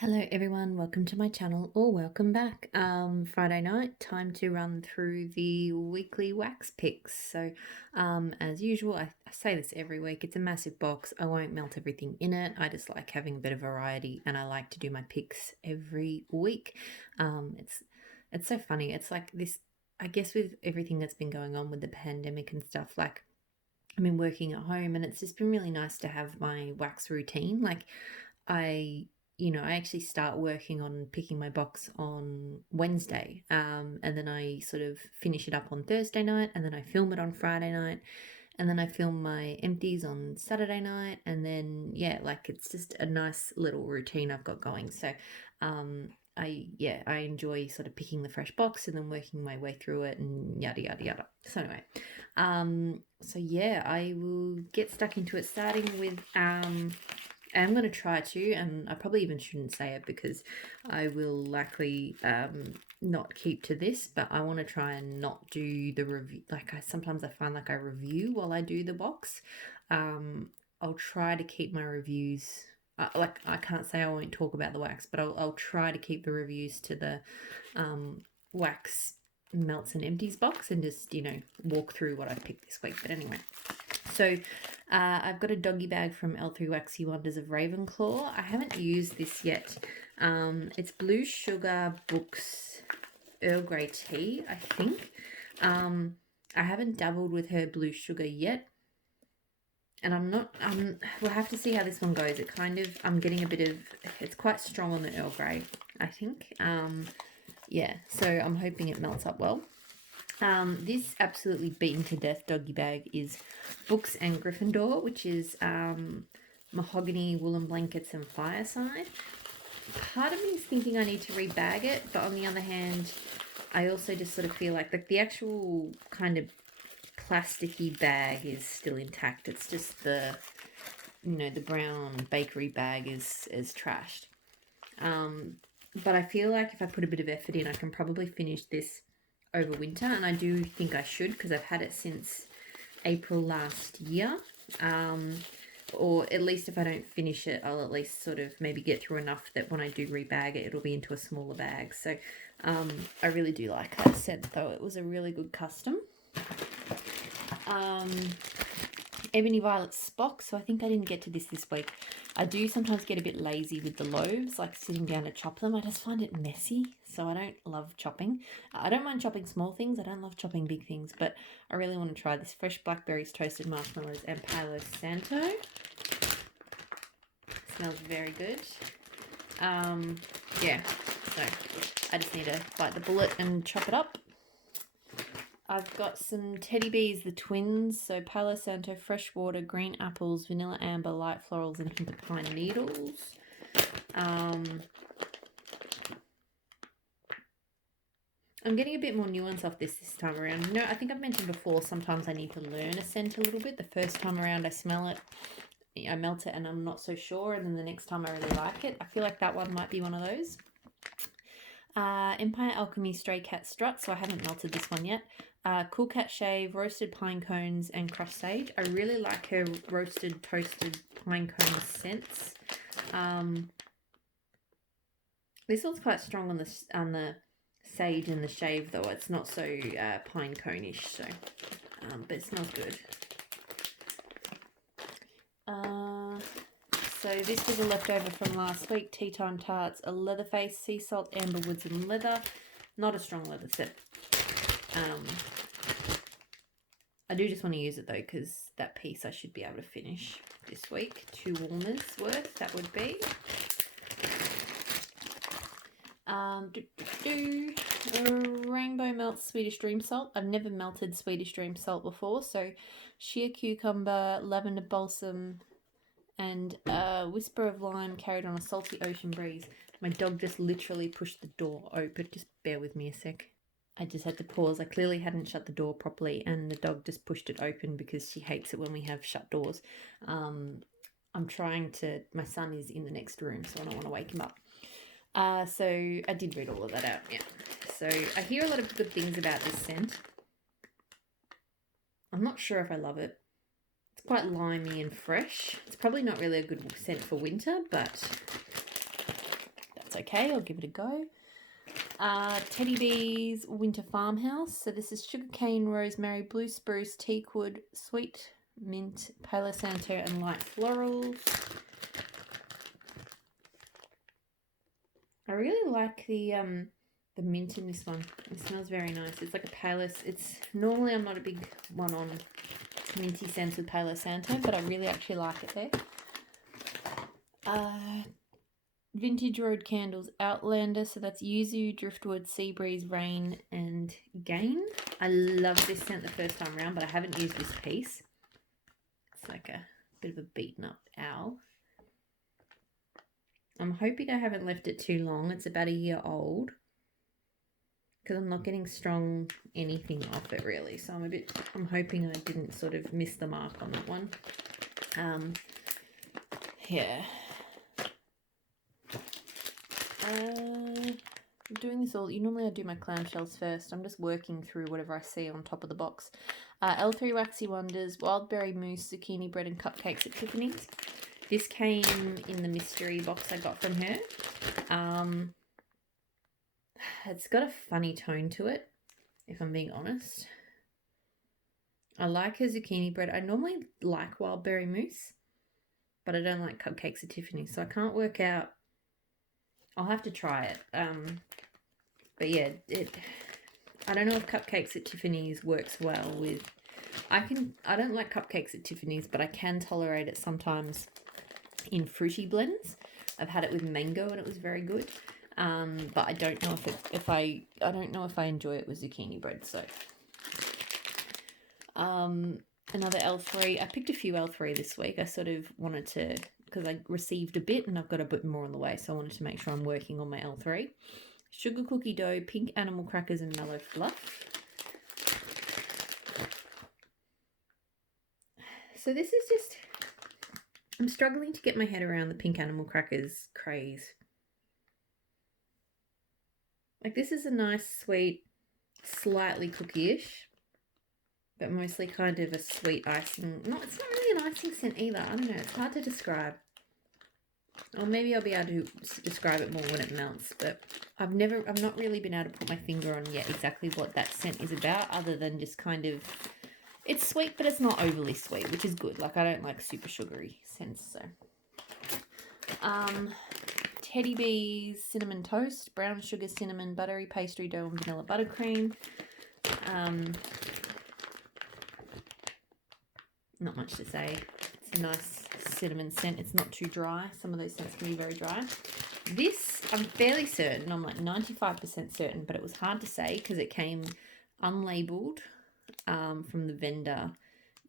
Hello everyone, welcome to my channel or welcome back. Friday night, time to run through the weekly wax picks. So as usual, I say this every week, it's a massive box. I won't melt everything in it. I just like having a bit of variety and I like to do my picks every week. It's so funny. It's like this, I guess with everything that's been going on with the pandemic and stuff, like I've been working at home and it's just been really nice to have my wax routine. Like I actually start working on picking my box on Wednesday, and then I sort of finish it up on Thursday night, and then I film it on Friday night, and then I film my empties on Saturday night, and then like it's just a nice little routine I've got going. So I enjoy sort of picking the fresh box and then working my way through it and yada yada yada. So anyway, I will get stuck into it, starting with I'm going to try to, and I probably even shouldn't say it because I will likely not keep to this, but I want to try and not do the review. Like sometimes I find like I review while I do the box. I'll try to keep my reviews, like I can't say I won't talk about the wax, but I'll try to keep the reviews to the wax melts and empties box and just, walk through what I picked this week. But anyway. So I've got a doggy bag from L3 Waxey Wonders of Ravenclaw. I haven't used this yet. It's Blue Sugar Books Earl Grey Tea, I think. I haven't dabbled with her blue sugar yet. And we'll have to see how this one goes. I'm getting a bit of, it's quite strong on the Earl Grey, I think. So I'm hoping it melts up well. This absolutely beaten to death doggy bag is Books and Gryffindor, which is mahogany, woolen blankets, and fireside. Part of me is thinking I need to rebag it, but on the other hand, I also just sort of feel like the actual kind of plasticky bag is still intact. It's just the brown bakery bag is trashed. But I feel like if I put a bit of effort in, I can probably finish this over winter, and I do think I should because I've had it since April last year, or at least if I don't finish it, I'll at least sort of maybe get through enough that when I do rebag it, it'll be into a smaller bag. So I really do like that scent though. It was a really good custom. Ebony Violet Spock, so I think I didn't get to this week. I do sometimes get a bit lazy with the loaves, like sitting down to chop them. I just find it messy, so I don't love chopping. I don't mind chopping small things. I don't love chopping big things, but I really want to try this. Fresh blackberries, toasted marshmallows, and Palo Santo. Smells very good. So I just need to bite the bullet and chop it up. I've got some Teddy Bees, the twins, so Palo Santo, fresh water, green apples, vanilla amber, light florals, and a hint of pine needles. I'm getting a bit more nuance off this time around. I think I've mentioned before, sometimes I need to learn a scent a little bit. The first time around I smell it, I melt it and I'm not so sure, and then the next time I really like it. I feel like that one might be one of those. Empire Alchemy Stray Cat Strut, so I haven't melted this one yet. Cool Cat Shave, roasted pine cones, and crushed sage. I really like her roasted toasted pine cone scents. This one's quite strong on the sage and the shave though. It's not so pine cone-ish, so but it smells good. So this was a leftover from last week. Teatime Tarts, a Leatherface, Sea Salt, Amber Woods, and Leather. Not a strong leather set. I do just want to use it though, because that piece I should be able to finish this week. 2 warmers worth, that would be. Rainbow Melt Swedish Dream Salt. I've never melted Swedish Dream Salt before, so sheer cucumber, lavender balsam, and a whisper of lime carried on a salty ocean breeze. My dog just literally pushed the door open. Just bear with me a sec. I just had to pause. I clearly hadn't shut the door properly and the dog just pushed it open because she hates it when we have shut doors. My son is in the next room, so I don't want to wake him up. So I did read all of that out, yeah. So I hear a lot of good things about this scent. I'm not sure if I love it. It's quite limey and fresh. It's probably not really a good scent for winter, but okay. I'll give it a go. Teddy Bees Winter Farmhouse. So this is sugarcane, rosemary, blue spruce, teakwood, sweet mint, Palo Santo, and light florals. I really like the mint in this one. It smells very nice. It's like a Palo. It's normally I'm not a big one on minty scents with Palo Santo, but I really actually like it there. Vintage Road Candles Outlander. So that's Yuzu, Driftwood, Sea Breeze, Rain, and Gain. I love this scent the first time around, but I haven't used this piece. It's like a bit of a beaten up owl. I'm hoping I haven't left it too long. It's about a year old, because I'm not getting strong anything off it really. So I'm hoping I didn't sort of miss the mark on that one. Yeah. I'm doing this all. Normally I do my clamshells first. I'm just working through whatever I see on top of the box. L3 Waxey Wonders, Wildberry Mousse, Zucchini Bread, and Cupcakes at Tiffany's. This came in the mystery box I got from her. It's got a funny tone to it, if I'm being honest. I like her zucchini bread. I normally like Wildberry Mousse, but I don't like Cupcakes at Tiffany's, so I can't work out. I'll have to try it. But yeah, I don't know if Cupcakes at Tiffany's works well with. I don't like Cupcakes at Tiffany's, but I can tolerate it sometimes in fruity blends. I've had it with mango and it was very good. But I don't know I don't know if I enjoy it with zucchini bread. So another L3. I picked a few L3 this week. I sort of wanted to, because I received a bit and I've got a bit more on the way, so I wanted to make sure I'm working on my L3. Sugar cookie dough, pink animal crackers, and mellow fluff. So this is just, I'm struggling to get my head around the pink animal crackers craze. Like, this is a nice, sweet, slightly cookie-ish, but mostly kind of a sweet icing. No, it's not really an icing scent either. I don't know. It's hard to describe. Or maybe I'll be able to describe it more when it melts, but I've not really been able to put my finger on yet exactly what that scent is about, other than just kind of, it's sweet, but it's not overly sweet, which is good. Like, I don't like super sugary scents, so. Teddy Bees Cinnamon Toast, brown sugar, cinnamon, buttery pastry dough, and vanilla buttercream. Not much to say. It's a nice cinnamon scent. It's not too dry. Some of those scents can be very dry. This, I'm fairly certain, I'm like 95% certain, but it was hard to say because it came unlabeled from the vendor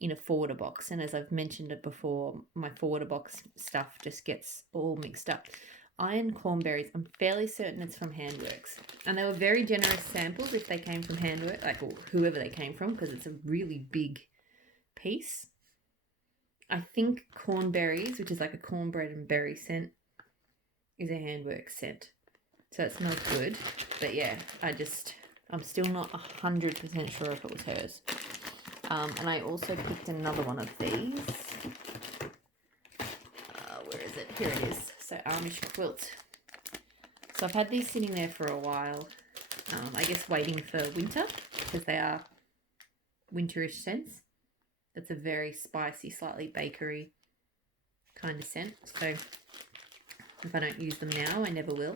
in a forwarder box. And as I've mentioned it before, my forwarder box stuff just gets all mixed up. Iron Cornberries, I'm fairly certain it's from Handworks. And they were very generous samples if they came from Handworks, like, or whoever they came from, because it's a really big piece. I think Cornberries, which is like a cornbread and berry scent, is a Handworks scent. So it smells good. But yeah, I'm still not 100% sure if it was hers. And I also picked another one of these. Where is it? Here it is. So Amish Quilt. So I've had these sitting there for a while. I guess waiting for winter, because they are winterish scents. That's a very spicy, slightly bakery kind of scent. So if I don't use them now, I never will.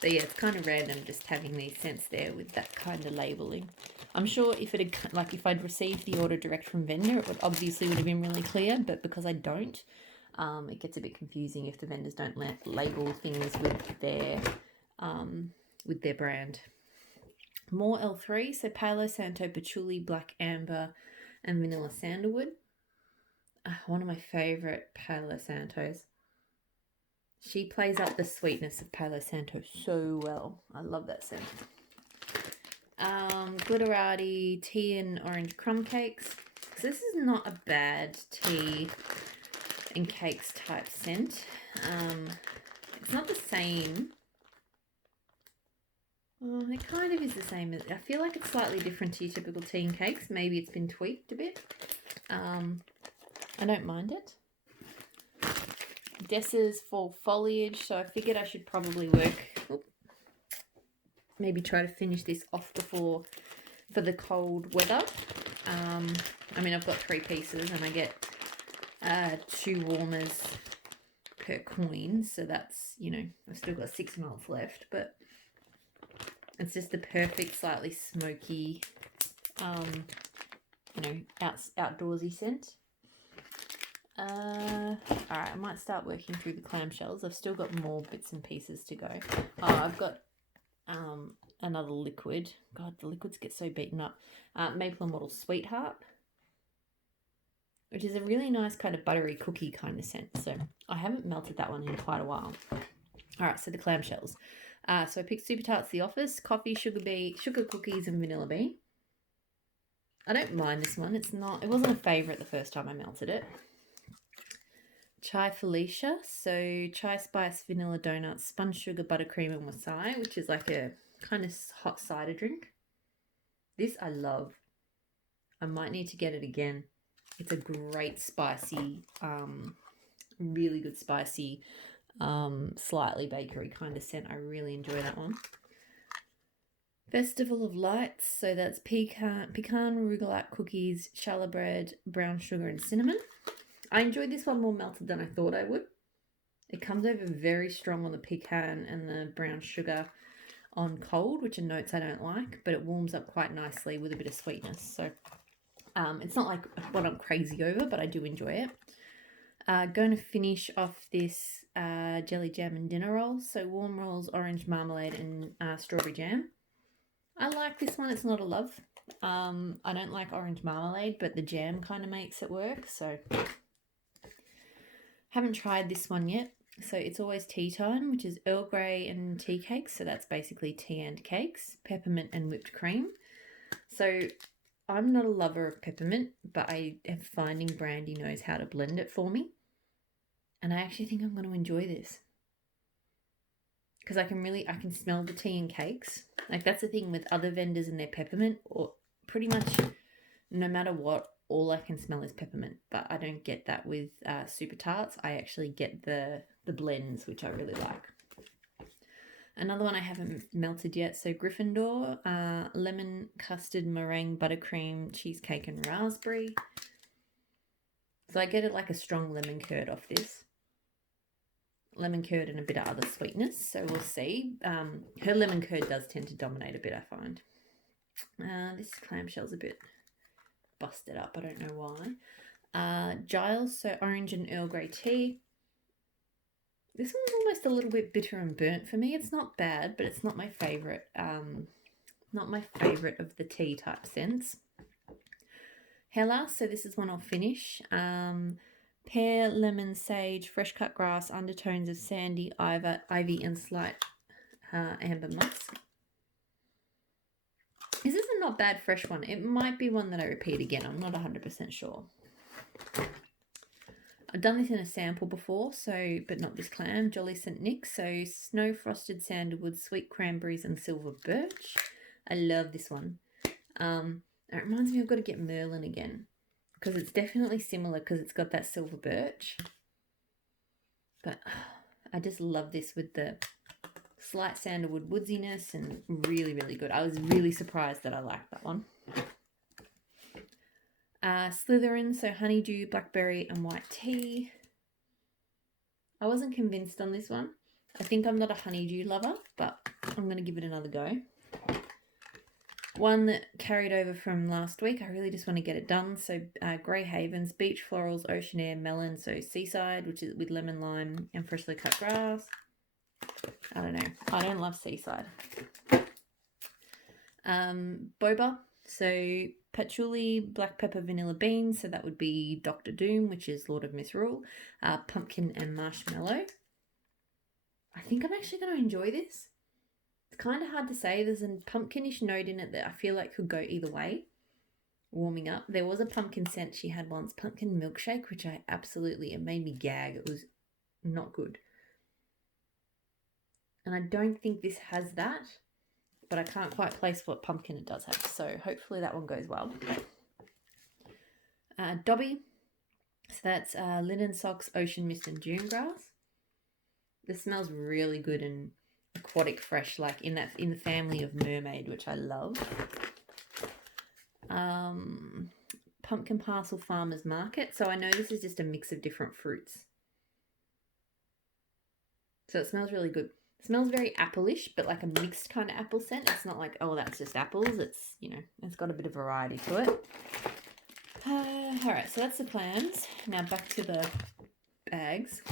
But yeah, it's kind of random just having these scents there with that kind of labelling. I'm sure if I'd received the order direct from vendor, it would obviously have been really clear, but because I don't, it gets a bit confusing if the vendors don't label things with their brand. More L3, so Palo Santo, Patchouli, Black Amber, and Vanilla Sandalwood. One of my favourite Palo Santos. She plays up the sweetness of Palo Santo so well. I love that scent. Glitterati tea and orange crumb cakes. So this is not a bad tea and cakes type scent. It's not the same. Well, it kind of is the same. I feel like it's slightly different to your typical tea and cakes. Maybe it's been tweaked a bit. I don't mind it. Dessa's fall foliage, so I figured I should probably maybe try to finish this off before for the cold weather. I mean, I've got 3 pieces and I get 2 warmers per coin, so that's, you know, I've still got 6 months left, but it's just the perfect slightly smoky you know, outdoorsy scent. Alright, I might start working through the clamshells. I've still got more bits and pieces to go. Oh, I've got another liquid. God, the liquids get so beaten up. Maple Immortal Sweetheart, which is a really nice kind of buttery cookie kind of scent. So I haven't melted that one in quite a while. Alright, so the clamshells. So I picked Super Tarts The Office, coffee, sugar cookies, and vanilla bean. I don't mind this one. It wasn't a favourite the first time I melted it. Chai Felicia, so chai spice, vanilla donuts, spun sugar, buttercream, and wasai, which is like a kind of hot cider drink. This I love. I might need to get it again. It's a great spicy, really good spicy, slightly bakery kind of scent. I really enjoy that one. Festival of Lights, so that's pecan rugelach cookies, challah bread, brown sugar, and cinnamon. I enjoyed this one more melted than I thought I would. It comes over very strong on the pecan and the brown sugar on cold, which are notes I don't like, but it warms up quite nicely with a bit of sweetness. So it's not like what I'm crazy over, but I do enjoy it. Going to finish off this jelly jam and dinner rolls. So warm rolls, orange marmalade, and strawberry jam. I like this one. It's not a love. I don't like orange marmalade, but the jam kind of makes it work. So haven't tried this one yet. So it's always tea time, which is Earl Grey and tea cakes. So that's basically tea and cakes, peppermint and whipped cream. So I'm not a lover of peppermint, but I am finding Brandy knows how to blend it for me. And I actually think I'm going to enjoy this. Because I can smell the tea and cakes. Like, that's the thing with other vendors and their peppermint, or pretty much no matter what, all I can smell is peppermint. But I don't get that with Super Tarts. I actually get the blends, which I really like. Another one I haven't melted yet. So Gryffindor, lemon, custard, meringue, buttercream, cheesecake, and raspberry. So I get it like a strong lemon curd off this. Lemon curd and a bit of other sweetness, so we'll see. Her lemon curd does tend to dominate a bit, I find. This clamshell's a bit busted up, I don't know why. Giles, so orange and Earl Grey tea. This one's almost a little bit bitter and burnt for me. It's not bad, but it's not my favourite. Not my favourite of the tea type scents. Hella, so this is one I'll finish. Pear, lemon, sage, fresh cut grass, undertones of sandy, ivy, and slight amber musk. This is a not bad fresh one. It might be one that I repeat again. I'm not 100% sure. I've done this in a sample before, but not this clam. Jolly St. Nick, so snow frosted sandalwood, sweet cranberries, and silver birch. I love this one. It reminds me I've got to get Merlin again, because it's definitely similar because it's got that silver birch. But I just love this with the slight sandalwood woodsiness and really, really good. I was really surprised that I liked that one. Slytherin, so honeydew, blackberry, and white tea. I wasn't convinced on this one. I think I'm not a honeydew lover, but I'm going to give it another go. One that carried over from last week. I really just want to get it done. So Grey Havens, beach florals, ocean air, melon. So seaside, which is with lemon, lime, and freshly cut grass. I don't know. I don't love seaside. Boba. So patchouli, black pepper, vanilla beans. So that would be Dr. Doom, which is Lord of Misrule. Pumpkin and marshmallow. I think I'm actually going to enjoy this. It's kind of hard to say. There's a pumpkinish note in it that I feel like could go either way. Warming up. There was a pumpkin scent she had once, pumpkin milkshake, which it made me gag. It was not good. And I don't think this has that, but I can't quite place what pumpkin it does have. So hopefully that one goes well. Dobby. So that's linen socks, ocean mist, and dune grass. This smells really good and aquatic fresh, like in the family of mermaid, which I love. Pumpkin Parcel Farmers Market. So I know this is just a mix of different fruits. So it smells really good. It smells very apple-ish, but like a mixed kind of apple scent. It's not like, oh, that's just apples. It's, you know, it's got a bit of variety to it. All right, so that's the plans. Now back to the bags.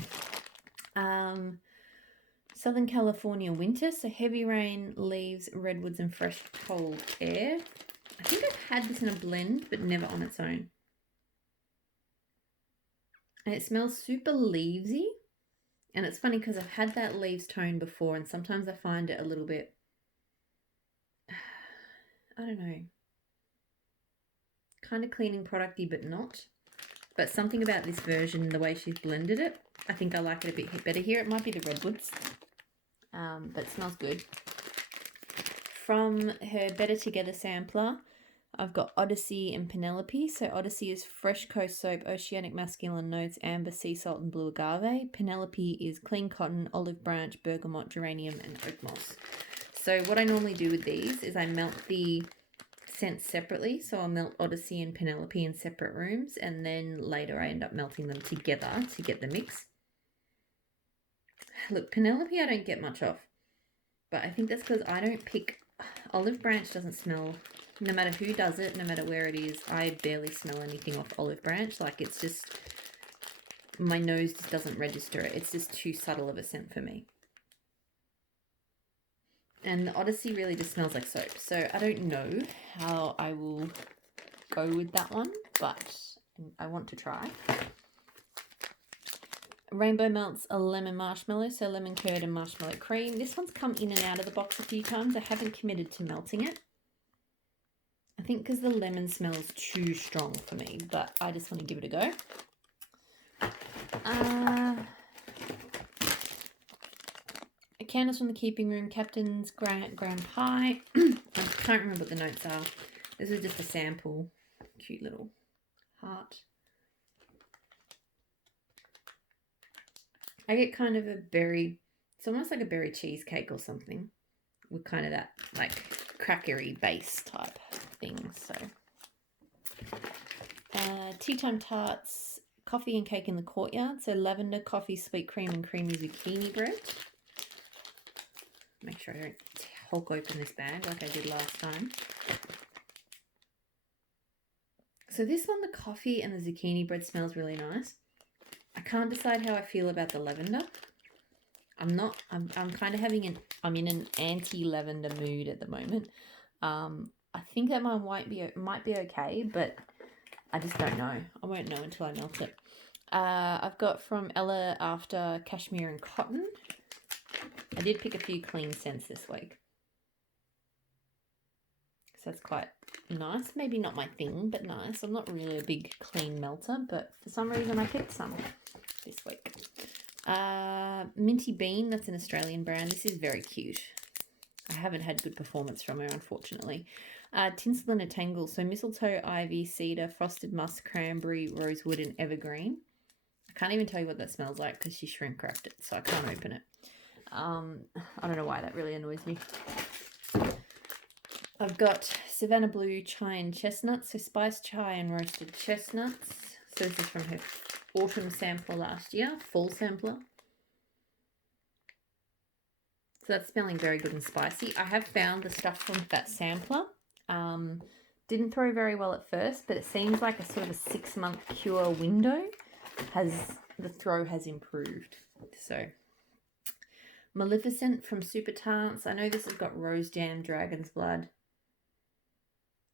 Southern California winter, so heavy rain, leaves, redwoods, and fresh cold air. I think I've had this in a blend, but never on its own. And it smells super leavesy. And it's funny because I've had that leaves tone before, and sometimes I find it a little bit, I don't know, kind of cleaning producty, but not. But something about this version, the way she's blended it, I think I like it a bit better here. It might be the redwoods, but it smells good. From her Better Together sampler, I've got Odyssey and Penelope. So Odyssey is fresh coast soap, oceanic masculine notes, amber, sea salt, and blue agave. Penelope is clean cotton, olive branch, bergamot, geranium, and oak moss. So what I normally do with these is I melt the scents separately. So I'll melt Odyssey and Penelope in separate rooms, and then later I end up melting them together to get the mix. Look, Penelope I don't get much of, but I think that's because I don't pick... Olive branch doesn't smell... No matter who does it, no matter where it is, I barely smell anything off olive branch. Like, it's just... My nose just doesn't register it. It's just too subtle of a scent for me. And the Odyssey really just smells like soap. So I don't know how I will go with that one, but I want to try. Rainbow Melts a lemon marshmallow, so lemon curd and marshmallow cream. This one's come in and out of the box a few times. I haven't committed to melting it. I think because the lemon smells too strong for me, but I just want to give it a go. Candles from the Keeping Room, Captain's Granite Graham Pie. I can't remember what the notes are. This was just a sample. Cute little heart. I get kind of a berry, it's almost like a berry cheesecake or something, with kind of that like crackery base type thing. So Teatime Tarts, coffee and cake in the courtyard. So lavender, coffee, sweet cream, and creamy zucchini bread. Make sure I don't hulk open this bag like I did last time. So this one, the coffee and the zucchini bread smells really nice. I can't decide how I feel about the lavender. I'm kind of I'm in an anti-lavender mood at the moment. I think that mine might be okay, but I just don't know. I won't know until I melt it. I've got from Ella After Cashmere and Cotton. I did pick a few clean scents this week. So that's quite nice. Maybe not my thing, but nice. I'm not really a big clean melter, but for some reason I picked some this week. Minty Bean, that's an Australian brand. This is very cute. I haven't had good performance from her, unfortunately. Tinsel and a Tangle. So mistletoe, ivy, cedar, frosted musk, cranberry, rosewood, and evergreen. I can't even tell you what that smells like because she shrink wrapped it, so I can't open it. I don't know why that really annoys me. I've got Savannah Blue chai and chestnuts, so spiced chai and roasted chestnuts. So this is from her autumn sampler last year, fall sampler. So that's smelling very good and spicy. I have found the stuff from that sampler. Didn't throw very well at first, but it seems like a sort of a 6-month cure window. The throw has improved. So Maleficent from Super Tarts. I know this has got rose jam, dragon's blood.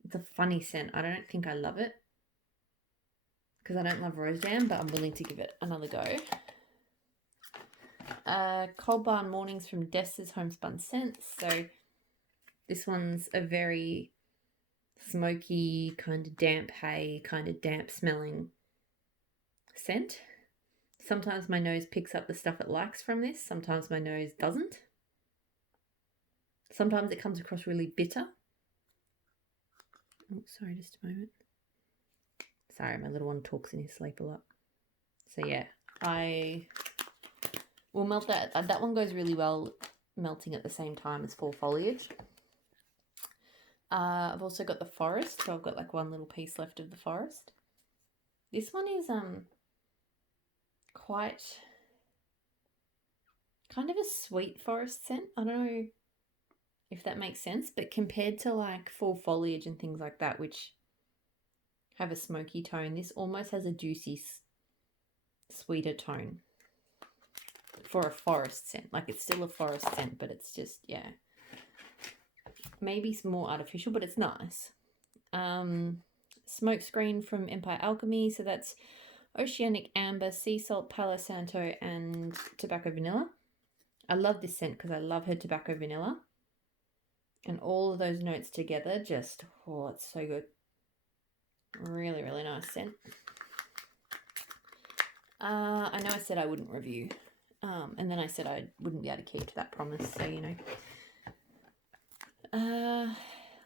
It's a funny scent. I don't think I love it because I don't love rose jam, but I'm willing to give it another go. Cold Barn Mornings from Dessa's Homespun Scents. So this one's a very smoky, kind of damp hay, kind of damp smelling scent. Sometimes my nose picks up the stuff it likes from this. Sometimes my nose doesn't. Sometimes it comes across really bitter. Oh, sorry, just a moment. Sorry, my little one talks in his sleep a lot. So yeah, I We'll melt that. That one goes really well melting at the same time as fall foliage. I've also got the forest, so I've got like one little piece left of the forest. This one is quite kind of a sweet forest scent. I don't know if that makes sense, but compared to like fall foliage and things like that, which have a smoky tone, this almost has a juicy, sweeter tone for a forest scent. Like it's still a forest scent, but it's just, yeah, maybe some more artificial, but it's nice. Smokescreen from Empire Alchemy, so that's oceanic amber, sea salt, Palo Santo, and tobacco vanilla. I love this scent because I love her tobacco vanilla. And all of those notes together just, oh, it's so good. Really, really nice scent. I know I said I wouldn't review. And then I said I wouldn't be able to keep to that promise, so you know.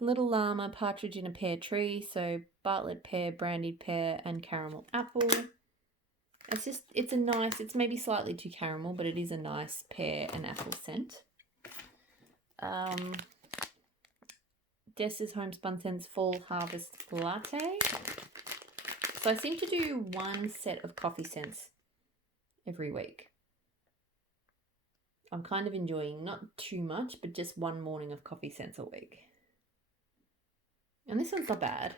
Little Llama, Partridge in a Pear Tree, so Bartlett pear, brandied pear, and caramel apple. It's a nice, it's maybe slightly too caramel, but it is a nice pear and apple scent. Dessa's Homespun Scents Fall Harvest Latte. So I seem to do one set of coffee scents every week. I'm kind of enjoying not too much, but just one morning of coffee scents a week. And this one's not bad.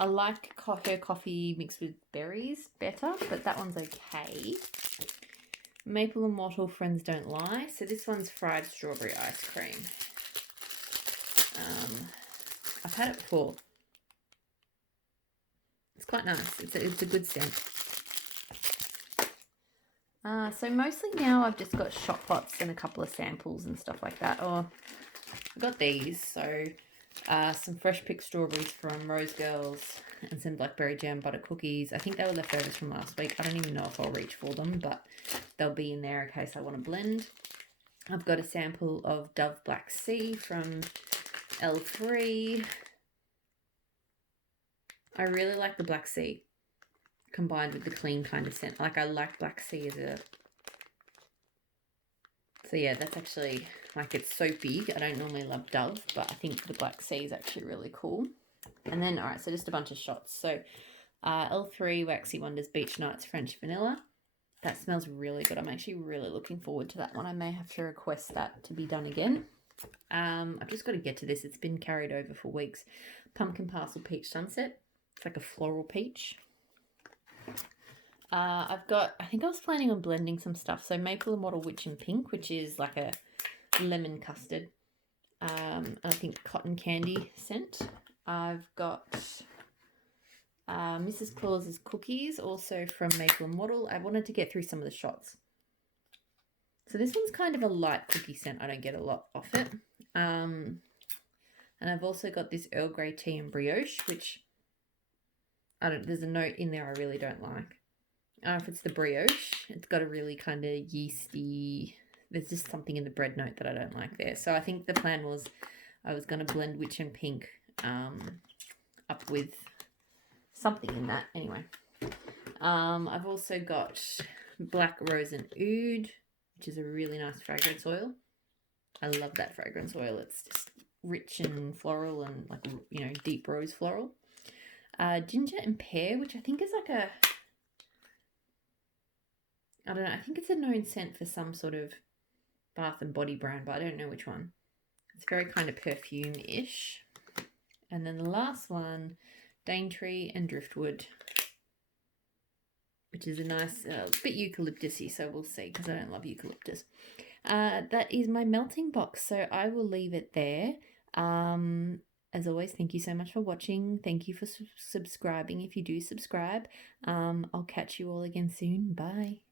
I like her coffee mixed with berries better, but that one's okay. Maple Immortal Friends Don't Lie. So this one's fried strawberry ice cream. I've had it before. It's quite nice. It's a good scent. So mostly now I've just got shot pots and a couple of samples and stuff like that. Oh, I got these. So some fresh picked strawberries from Rose Girls and some blackberry jam butter cookies. I think they were leftovers from last week. I don't even know if I'll reach for them, but they'll be in there in case I want to blend. I've got a sample of Dove Black Sea from L3. I really like the Black Sea combined with the clean kind of scent. Like I like Black Sea as a... So yeah, that's actually, like it's soapy. I don't normally love Dove, but I think the Black Sea is actually really cool. And then, all right, so just a bunch of shots. So L3 Waxey Wonders Beach Nights French Vanilla. That smells really good. I'm actually really looking forward to that one. I may have to request that to be done again. I've just got to get to this. It's been carried over for weeks. Pumpkin Parcel Peach Sunset. It's like a floral peach. I've got, I think I was planning on blending some stuff. So Maple Immortal Witch in Pink, which is like a lemon custard. And I think cotton candy scent. I've got Mrs. Claus's Cookies, also from Maple Immortal. I wanted to get through some of the shots. So this one's kind of a light cookie scent. I don't get a lot off it. And I've also got this Earl Grey Tea and Brioche, which there's a note in there I really don't like. I don't know if it's the brioche. It's got a really kind of yeasty, there's just something in the bread note that I don't like there. So I think the plan was I was going to blend Witch and Pink up with something in that. Anyway, I've also got Black Rose and Oud, which is a really nice fragrance oil. I love that fragrance oil. It's just rich and floral and like, you know, deep rose floral. Ginger and Pear, which I think is like a, I don't know, I think it's a known scent for some sort of Bath and Body brand, but I don't know which one. It's very kind of perfume-ish. And then the last one, Daintree and Driftwood, which is a nice, bit eucalyptus-y, so we'll see, because I don't love eucalyptus. That is my melting box, so I will leave it there. As always, thank you so much for watching. Thank you for subscribing if you do subscribe. I'll catch you all again soon. Bye.